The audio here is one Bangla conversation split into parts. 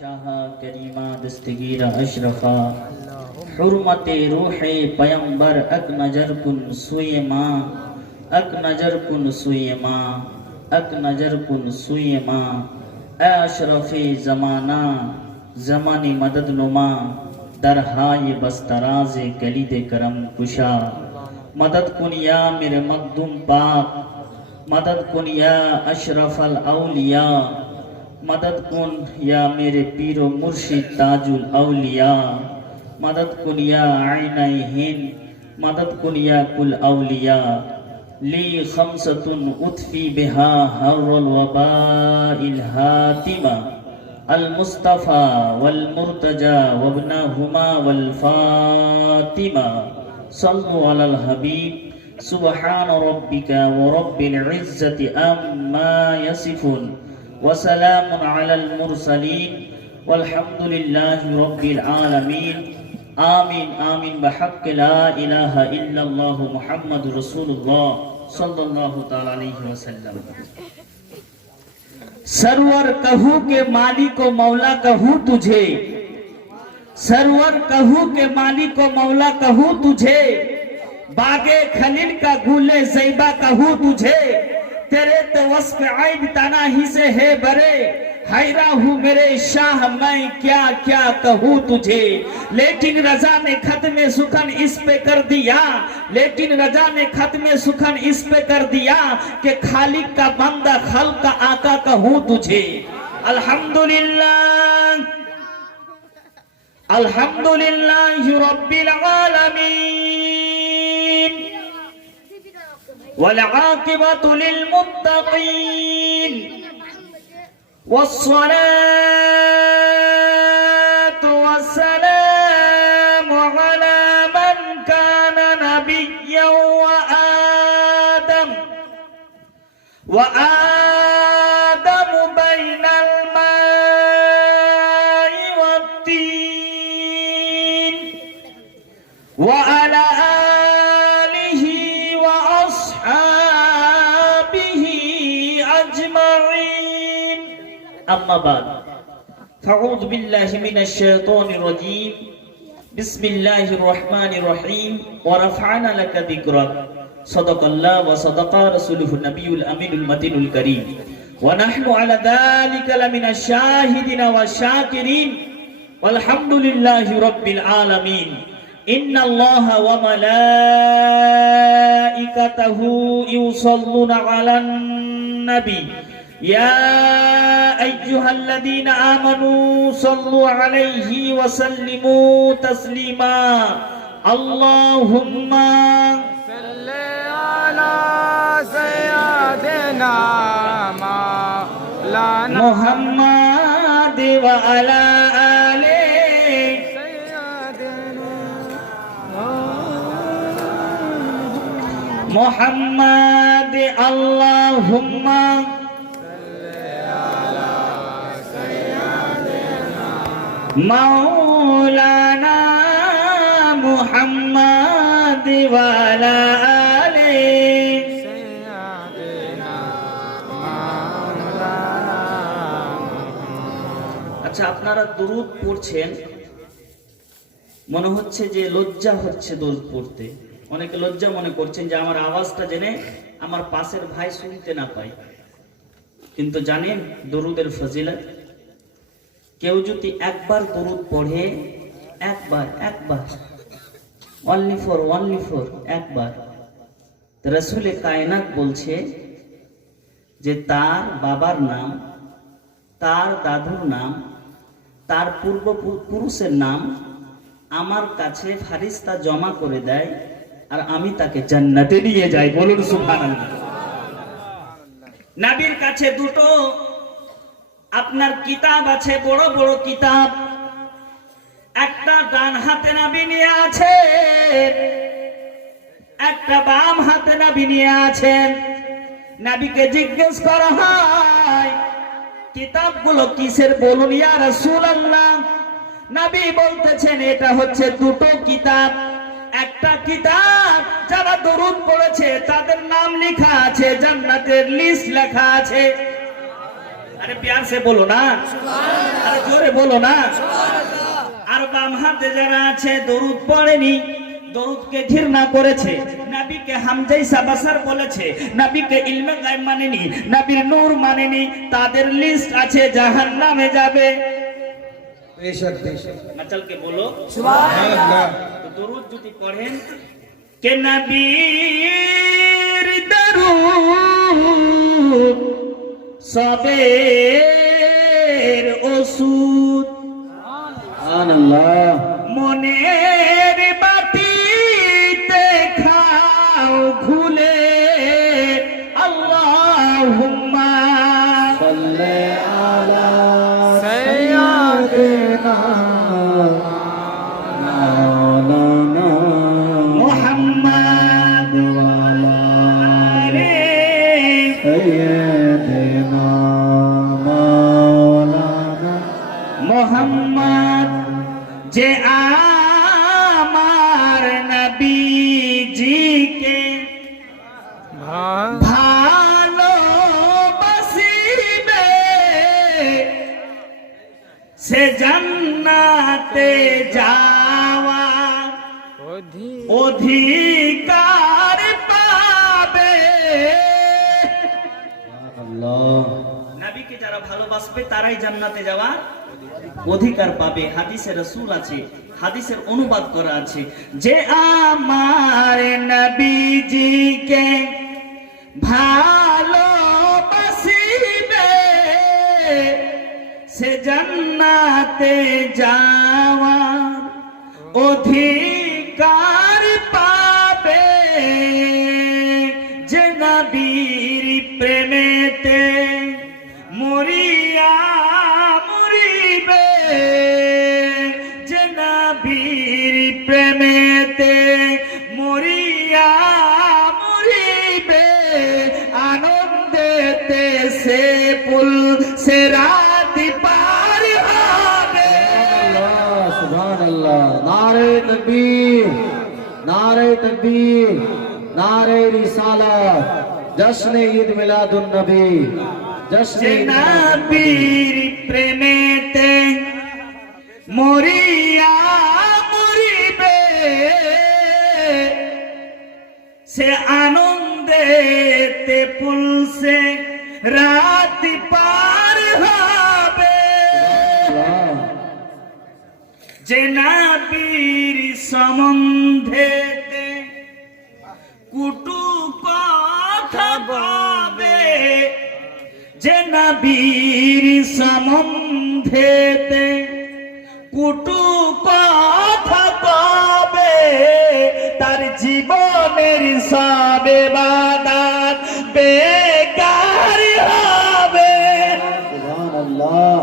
शाहा करीमा दस्तगीर अशरफा हुर्मते रूहे पैगंबर अक नजर कुन सुए माँ अक नजर कुन सुए माँ अक नजर कुन सुए माँ ए अशरफे ज़माना ज़मानी मदद नुमा दरहाय बस्तराज कलीदे करम कुशा मदद कुन या मेरे मखदूम पाक मदद कुन या अशरफल औलिया मदद कुन या मेरे पीरो मुर्शिद ताजुल औलिया मदद कुन या आईनाए हिंद मदद कुन या कुल औलिया ली खमसतुन उतफी बिहा हर्रुल वबाइल हातिमा अल मुस्तफ़ा वल मुर्तजा वब्नहुमा वल फातिमा सल्लु अलल हबीब सुब्हान रब्बिका व रब्बिल इज्जति अम्मा यसिफुन वसलामुन अलल मुरसलीन वल्हम्दुलिल्लाहि रब्बिल आलमीन आमीन आमीन बहक़्क़ ला इलाहा इल्लल्लाह मुहम्मदुर रसूलुल्लाह सल्लल्लाहु तआला अलैहि वसल्लम। सरवर कहूँ के मालिक को मौला कहूँ तुझे, सरवर कहूँ के मालिक को मौला कहूँ तुझे, बागे खलील का गुले ज़ैबा कहूँ तुझे, तेरे तो वस्फ़ ऐब तना ही से है बरे, हैरा हूँ मेरे शाह मैं क्या क्या कहूँ तुझे। लेकिन रजा ने खत में सुखन इस पे कर दिया, लेकिन रजा ने खत में सुखन इस पे कर दिया कि खालिक का बंदा खल का आका कहूँ तुझे। अल्हम्दुलिल्लाह अल्हम्दुलिल्लाहि रब्बिल आलमीन वल आक़िबतु लिल मुत्तक़ीन वस्सलातु वस्सलामु अला मन काना नबिय्यन व आदम बैनल माइ वत्तीन व अला आलिहि व अस्हाबिहि अजमईन। अम्मा बाद फ़अऊज़ु बिल्लाहि मिनश शैतानिर रजीम बिस्मिल्लाहिर रहमानिर रहीम व रफ़अना लका ज़िक्रक सदक़ल्लाहु व सदक़ रसूलुहु नबियुल अमीनुल मतीनुल करीम व नहनु अला ज़ालिका लमिनश शाहिदीन व शाकिरीन वल्हम्दुलिल्लाहि रब्बिल आलमीन। इन्नल्लाहा व मलाइकतहु युसल्लूना अलन नबी या अय्युहल्लज़ीना आमनू सल्लु अलैहि व सल्लिमू तस्लीमा। अल्लाहुम्मा सल्ले अला सय्यदिना मौलाना मुहम्मद व अला आले सय्यदिना मुहम्मद। अल्लाहुम्मा मौलाना मुहम्मद व अला आले। আচ্ছা, আপনারা দুরূদ পড়ছেন, মনে হচ্ছে যে লজ্জা হচ্ছে দুরূদ পড়তে। অনেকে লজ্জা মনে করছেন যে আমার আওয়াজটা জেনে আমার পাশের ভাই শুনতে না পায়। কিন্তু জানেন দুরূদের ফজিলত? কেউ যদি একবার দুরূদ পড়ে, একবার অনলি ফর একবার, রাসূলে কায়নাত বলছে যে তার বাবার নাম, তার দাদুর নাম, তার পূর্বপুরুষের নাম আমার কাছে ফারিস্তা জমা করে দেয় আর আমি তাকে জান্নাতে নিয়ে যাই। বলুন সুবহানাল্লাহ। নবীর কাছে দুটো আপনার কিতাব আছে, বড় বড় কিতাব। একটা ডান হাতে নবী নিয়ে আছে, একটা বাম হাতে নবী নিয়ে আছেন। নবীকে জিজ্ঞেস করা হয় কিতাবগুলো কিসের, বলুন ইয়া রাসূলুল্লাহ। নবী বলতেছেন এটা হচ্ছে দুটো কিতাব। একটা কিতাব যারা দরুদ পড়েছে তাদের নাম লেখা আছে, জান্নাতের লিস্ট লেখা আছে। अरे प्यार से बोलो ना, अरे जोरे बोलो ना। আর বাম হাতে যারা আছে দরুদ পড়েনি, দরুদকে ঘৃণা করেছে, নবীকে হামজাইসা বাসার বলেছে, নবীকে ইলমে গায়ব মানেনি, নবীর নূর মানেনি, তাদের লিস্ট আছে জাহান্নামে যাবে। बेशक बेशक মাচালকে বলো अल्लाह তো দরুদ যদি পড়েন কে নবীর দরুদ সবের ওষুধ, सुभान अल्लाह মনের বাটিতে খাও ঘুলে আল্লাহুম্মা सल्ले अला सय्यदना मौलाना মুহাম্মদ वाला রে सय्यदना मौलाना মোহাম্মদ যে আমার নবীজিকে ভালোবাসিবে সে জান্নাতে যাওয়া অধিকার পাবে। अल्लाह নবীকে যারা ভালোবাসবে তারাই জান্নাতে যাওয়ার অধিকার পাবে। হাদিসে রাসূল আছে, হাদিসের অনুবাদ করা আছে, যে আমার নবীজিকে ভালোবাসিবে সে জান্নাতে যাওয়ার অধিকার পাবে। যে নবীর প্রেমেতে মরিয়া মরিবে, যে নবীর প্রেমেতে মরিয়া মরিবে, আনন্দেতে সে পুল সে রাত পার হবে। अल्लाह सुभान अल्लाह नारे तकबीर नारे तकबीर नारे रिसालत जश्न ईद मिलादुन नबी जश्न যে ईद নবীর প্রেমেতে মরিয়া মরিবে, সে আনন্দেতে পুলসে রাত পার হবে। अल्लाह যে নবীর সম্বন্ধেতে কুটু কথা পাবে, যে নবীর সম্বন্ধেতে কুটু কথা পাবে, তার জীবনের সব ইবাদত বেকার হবে। सुभान अल्लाह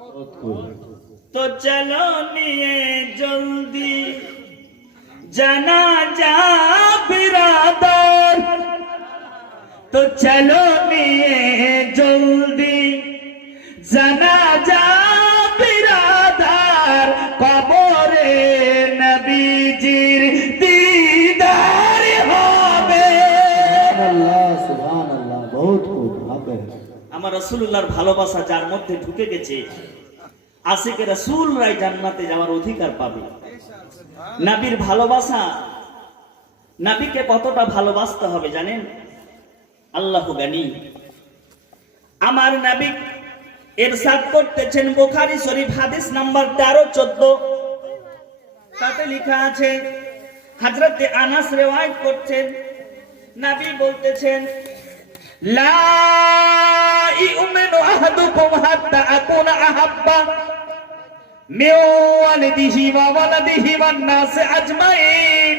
बहुत खूब তো চলো নিয়ে জলদি জানাজা বিরাদার, তো চলো নিয়ে জলদি জানাজা বিরাদার, কবরে নবীজির দিদার হবে। सुभान अल्लाह बहुत खूब हक है আমার রাসূলুল্লাহর ভালোবাসা যার মধ্যে ঢুকে গেছে, আশিকে রাসূলরাই জান্নাতে যাওয়ার অধিকার পাবে। নবীর ভালোবাসা, নবীকে কতটা ভালোবাসতে হবে জানেন? আল্লাহু গানি। আমার নবী ইরশাদ করতেছেন, বুখারী শরীফ হাদিস নাম্বার 13-14, তাতে লেখা আছে, হযরত আনাস রিওয়ায়াত করছেন, নবী বলতেছেন, লা ইউমিনু আহাদুকুম হাত্তা আকুনা আহাব্বা মিন ওয়ালিদিহি ওয়া ওয়ালাদিহি ওয়ান নাস আজমাইন,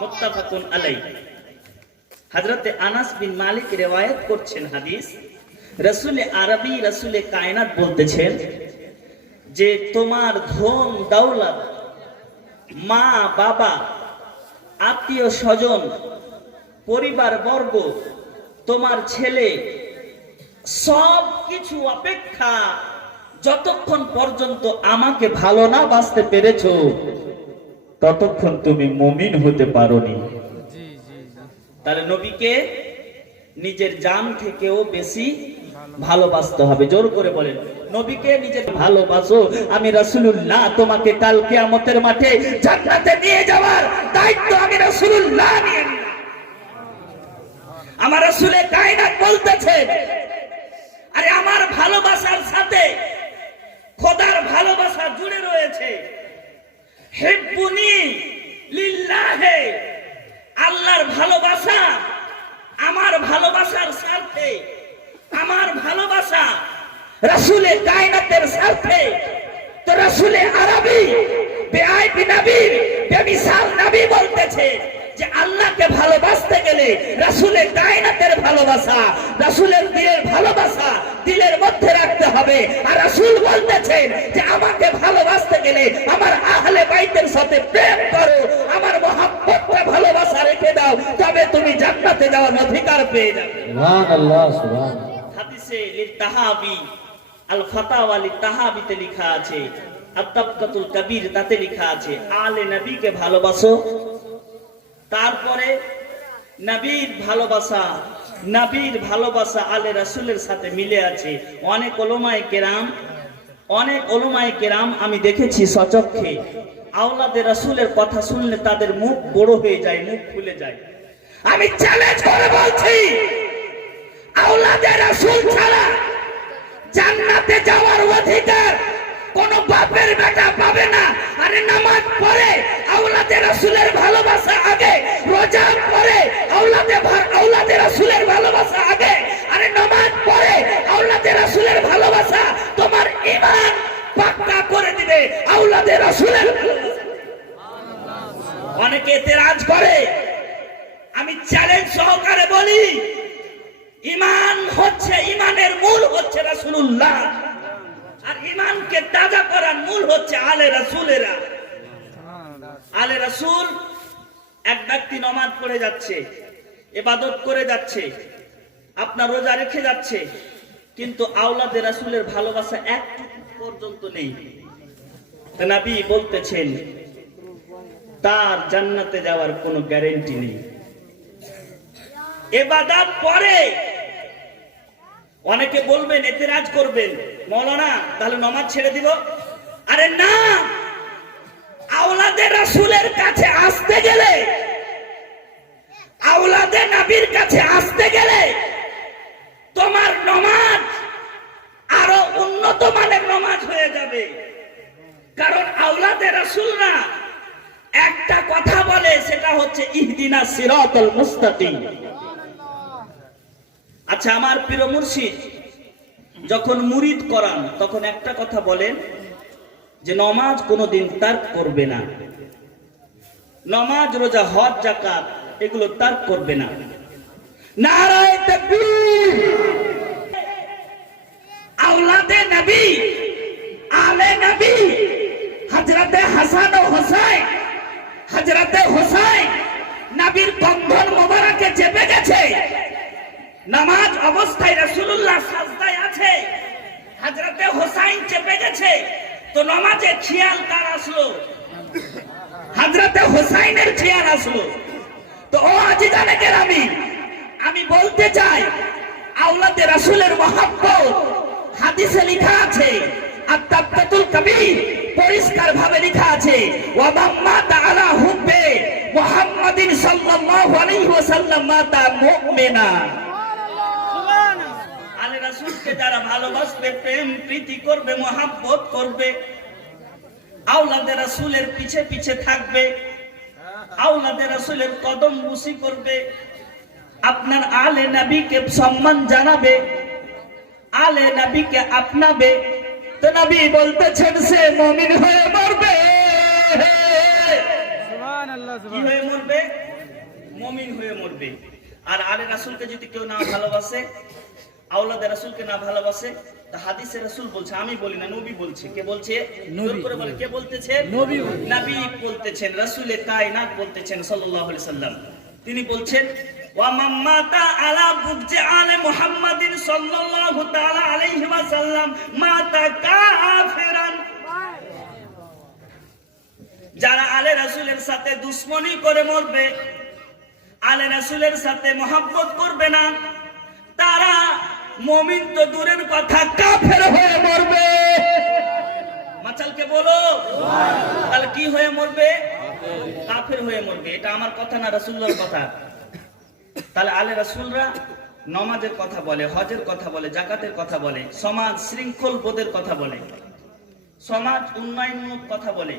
মুত্তাফাকুন আলাইহি। হযরত আনাস বিন মালিক রিওয়ায়াত করছেন হাদিস, রাসূল আরবী রাসূল কায়নাত বলতেছেন যে তোমার ধন দৌলত, মা বাবা, আত্মীয় স্বজন, পরিবার বর্গ, তোমার ছেলে, সব কিছু অপেক্ষা যতক্ষণ পর্যন্ত আমাকে ভালো না বাসতে পেরেছো ততক্ষণ তুমি মুমিন হতে পারোনি। তাহলে নবীকে নিজের জান থেকেও বেশি ভালোবাসতে হবে। জোর করে বলেন, নবীকে নিজে ভালোবাসো। আমি রাসূলুল্লাহ, তোমাকে কাল কিয়ামতের মাঠে জান্নাতে নিয়ে যাওয়ার দায়িত্ব আমি রাসূলুল্লাহ নিয়ে নিলাম। আমার রাসূলে কায়নাত বলতেছেন, আরে আমার ভালোবাসার সাথে খোদার ভালোবাসা জুড়ে রয়েছে। হিব্বুনি লিল্লাহে, আল্লাহর ভালোবাসা আমার ভালোবাসার স্বার্থে, আমার ভালোবাসা রাসূলে কায়নাতের স্বার্থে। তো রাসূলে আরবি বেআইবি নবী, বেমিসাল নবী বলতেছে যে আল্লাহকে ভালোবাসতে গেলে রাসূলে কায়নাতের ভালোবাসা, রাসূলের দিলের ভালোবাসা দিলের মধ্যে রাখতে হবে। আর রাসূল বলতেছেন যে আমাকে ভালোবাসতে গেলে আমার আহলে বাইতের সাথে প্রেম করো, আমার মহব্বতটা ভালোবাসা রেখে দাও, তবে তুমি জান্নাতে যাওয়ার অধিকার পেয়ে যাবে। সুবহানাল্লাহ, সুবহানাল্লাহ। হাদিসে লিতাহাবি আল ফাতাওয়া লিতাহাবিতে লেখা আছে, আত-তাবকাতুল কবীর তাতে লেখা আছে আলে নবীকে ভালোবাসো। তারপরে নবীর ভালোবাসা আলে রাসূলের সাথে মিলে আছে। অনেক ওলামায়ে কেরাম আমি দেখেছি সচক্ষে, আওলাদে রাসূলের কথা শুনলে তাদের মুখ বড় হয়ে যায়, মুখ ফুলে যায়। আমি চ্যালেঞ্জ করে বলছি, আওলাদে রাসূল ছাড়া জান্নাতে যাওয়ার অধিকার কোন বাপের বেটা পাবে না। আরে নামাজ পড়ে আওলাদে রাসূলের ভালোবাসা আগে, রোজা পড়ে আওলাদে রাসূলের ভালোবাসা আগে। আরে নামাজ পড়ে আওলাদে রাসূলের ভালোবাসা তোমার ঈমান পাক্কা করে দিবে আওলাদে রাসূলের ভালোবাসা। অনেকে এতেরাজ করে, আমি চ্যালেঞ্জ সহকারে বলি, ঈমানের মূল হচ্ছে রাসূলুল্লাহ, আর ঈমানকে তাজা করার মূল হচ্ছে আলে রাসূলেরা। আলে রাসূল, এক ব্যক্তি নামাজ পড়ে যাচ্ছে, ইবাদত করে যাচ্ছে, আপনার রোজা রেখে যাচ্ছে, কিন্তু আওলাদে রাসূলের ভালোবাসা এক পর্যন্ত নেই। নবী বলতেছেন তার জান্নাতে যাওয়ার কোনো গ্যারান্টি নেই। ইবাদত পরে অনেকে বলবেন, এতেরাজ করবেন, মাওলানা তাহলে নামাজ ছেড়ে দিব। আরে না, আওলাদে রাসূলের কাছে আসতে গেলে, আওলাদে নবীর কাছে আসতে গেলে তোমার নামাজ আরো উন্নত মানের নামাজ হয়ে যাবে। কারণ আওলাদে রাসূলরা একটা কথা বলে, সেটা হচ্ছে ইহদিনাস সিরাতাল মুস্তাকিম। আচ্ছা, আমার প্রিয় মুর্শিদ যখন মুরিদ করান তখন একটা কথা বলেন যে নামাজ কোনোদিন তার্ক করবে না, নামাজ রোজা হজ যাকাত এগুলো তার্ক করবে না। নারায়ে তাকবীর। আওলাদে নবী, আলে নবী, হযরতে হাসান ও হুসাইন, হযরতে হুসাইন নবীর কন্ধন মোবারকে চেপে গেছে। নামাজ অবস্থায় রাসূলুল্লাহ সাজদায় আছে, হযরতে হুসাইন চেপে গেছে। তো নামাজে খেয়াল কার আসলো? হযরতে হুসাইনের খেয়াল আসলো। তো ও আজিজানে কেরামি, আমি বলতে চাই আওলাদে রাসূলের মহব্বত হাদিসে লেখা আছে, আত-তাবকাতুল কবীর পরিষ্কার ভাবে লেখা আছে, ওয়া মাম্মাতা আলা হুব্বে মুহাম্মাদিন সাল্লাল্লাহু আলাইহি ওয়াসাল্লাম মাতা মুমিনা। আলে রাসূলকে যারা ভালোবাসবে, প্রেম প্রীতি করবে, মহব্বত করবে, আওলাদে রাসূলের পিছে পিছে থাকবে, আওলাদে রাসূলের কদম বুসি করবে, আপনার আলে নবীকে সম্মান জানাবে, আলে নবীকে আপনাবে, তো নবী বলতেছেন সে মুমিন হয়ে মরবে। কি হয়ে মরবে? মুমিন হয়ে মরবে। আর আলে রাসূলকে যদি কেউ না ভালোবাসে, আওলাদে রাসূলকে না ভালোবাসে, তা হাদিসে রাসূল বলছে, আমি বলি না, নবী বলছে। কে বলছে? জোর করে বলে, কে বলতেছেন? নবী বলতেছেন, রাসূলে কায়নাত বলতেছেন সাল্লাল্লাহু আলাইহি সাল্লাম। তিনি বলছেন, ওয়া মাম্মাতা আলা বুগজি আলে মুহাম্মাদিন সাল্লাল্লাহু তাআলা আলাইহি ওয়াসাল্লাম মাতা কাফিরান। যারা আলে রাসূলের সাথে দুশমনি করে মরবে, আলে রাসূলের সাথে মহব্বত করবে না, তারা মুমিন তো দূরের কথা কাফের হয়ে মরবে। মাচালকে বলো তাহলে কি হয়ে মরবে? কাফের হয়ে মরবে। এটা আমার কথা না, রাসূলুল্লাহর কথা। তাহলে আলে রাসূলরা নামাজের কথা বলে, হজের কথা বলে, যাকাতের কথা বলে, সমাজ শৃঙ্খল বোধের কথা বলে, সমাজ উন্নয়নমূলক কথা বলে।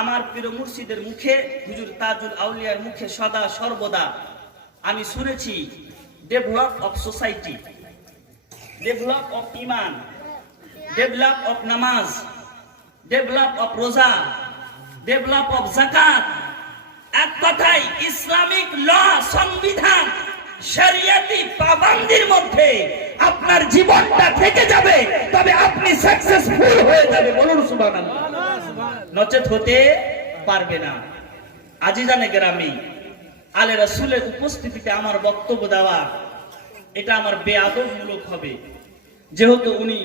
আমার প্রিয় মুর্শিদের মুখে, হুজুর তাজুল আউলিয়ার মুখে সদা সর্বদা আমি শুনেছি develop of society, develop of Iman, develop of নামাজ, ডেভেলপ অফ রোজা, ডেভেলপ অফ যাকাত। এক কথায় ইসলামিক ল, সংবিধান, শরিয়তি পাবন্দির মধ্যে আপনার জীবনটা থেকে যাবে, তবে আপনি সাকসেসফুল হয়ে যাবে। বলুন সুবহানাল্লাহ। নচেত হতে পারবে না। আজিজানে গ্রামী, আলে রাসূলের উপস্থিতিতে আমার বক্তব্য দেওয়া এটা আমার বেয়াদবমূলক হবে, যেহেতু উনি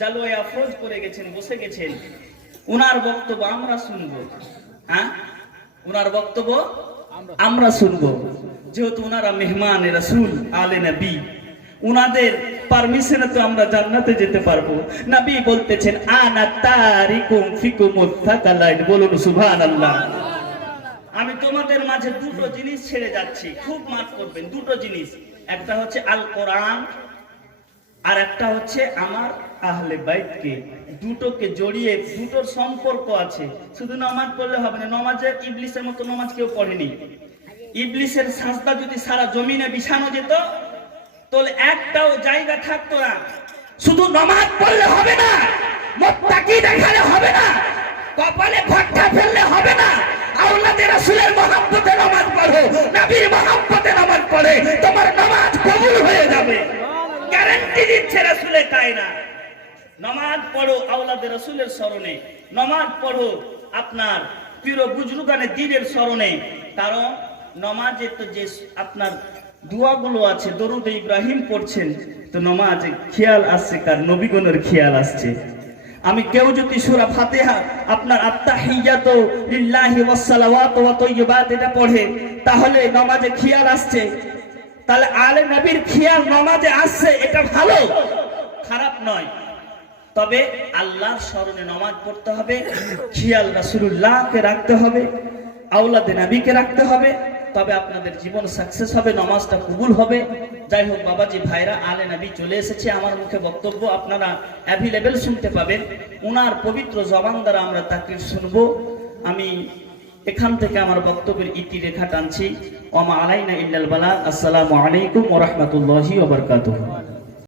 জালওয়ায়ে আফরোজ করে গেছেন, বসে গেছেন। উনার বক্তব্য আমরা শুনবো। হ্যাঁ, উনার বক্তব্য আমরা শুনবো, যেহেতু উনারা মেহমান রাসূল, আলে নবী। উনাদের পারমিশনে তো আমরা জান্নাতে যেতে পারবো। নবী বলতেছেন আনা তারিকুম ফিকুমুত থাকালাইন। বলুন সুবহানাল্লাহ। আমি তোমাদের মাঝে দুটো জিনিস ছেড়ে যাচ্ছি, খুব মাফ করবেন। দুটো জিনিস, একটা হচ্ছে আল কোরআন, আর একটা হচ্ছে আমার আহলে বাইতকে। দুটোকে জড়িয়ে, দুটোর সম্পর্ক আছে। শুধু নামাজ পড়লে হবে না। নামাজের ইবলিসের মতো নামাজ কেউ পড়েনি। ইবলিসের সাজদা যদি সারা জমিনে বিছানো যেত, তাহলে একটাও জায়গা থাকতো না। শুধু নামাজ পড়লে হবে না, মুত্তাকি দেখালে হবে না, কপালে ভট্টা ফেললে হবে না। আওলাদে রাসূলের মহব্বতে নামাজ পড়ো, নবীর মহব্বতে নামাজ পড়ে তোমার নামাজ কবুল হয়ে যাবে। গ্যারান্টি দিচ্ছে রাসূলের কায়নাত। নামাজ পড়ো আওলাদে রাসূলের স্মরণে, নামাজ পড়ো আপনার পীর বুজুর্গানে দ্বীনের স্মরণে। কারণ নামাজে তো যে আপনার দোয়াগুলো আছে, দরুদ ইব্রাহিম পড়ছেন, তো নামাজে খেয়াল আসছে কার? নবীগণের খেয়াল আসছে। আমি কেউ যদি সূরা ফাতিহা আপনার আত্তাহিয়াতু লিল্লাহি ওয়াস সালাওয়াতু ওয়া তাইয়্যিবাত এটা পড়ে, তাহলে নামাজে খেয়াল আসছে। তাহলে আলে নবীর খেয়াল নামাজে আসছে, এটা ভালো, খারাপ নয়। তবে আল্লাহর স্মরণে নামাজ পড়তে হবে, খেয়াল রাসূলুল্লাহকে রাখতে হবে, আওলাদে নবীকে রাখতে হবে, তবে আপনাদের জীবন সাকসেস হবে, নামাজটা কবুল হবে। যাই হোক বাবাজি ভাইরা, আলে নবী চলে এসেছে। আমার মুখে বক্তব্য আপনারা অ্যাভেলেবেল শুনতে পাবেন। উনার পবিত্র জবান দ্বারা আমরা তাকরীর শুনবো। আমি এখান থেকে আমার বক্তব্যের ইতি রেখা টানছি। ওয়া মা আলাইনা ইল্লাল বালাগ। আসসালামু আলাইকুম ওয়া রাহমাতুল্লাহি ওয়া বারাকাতুহু।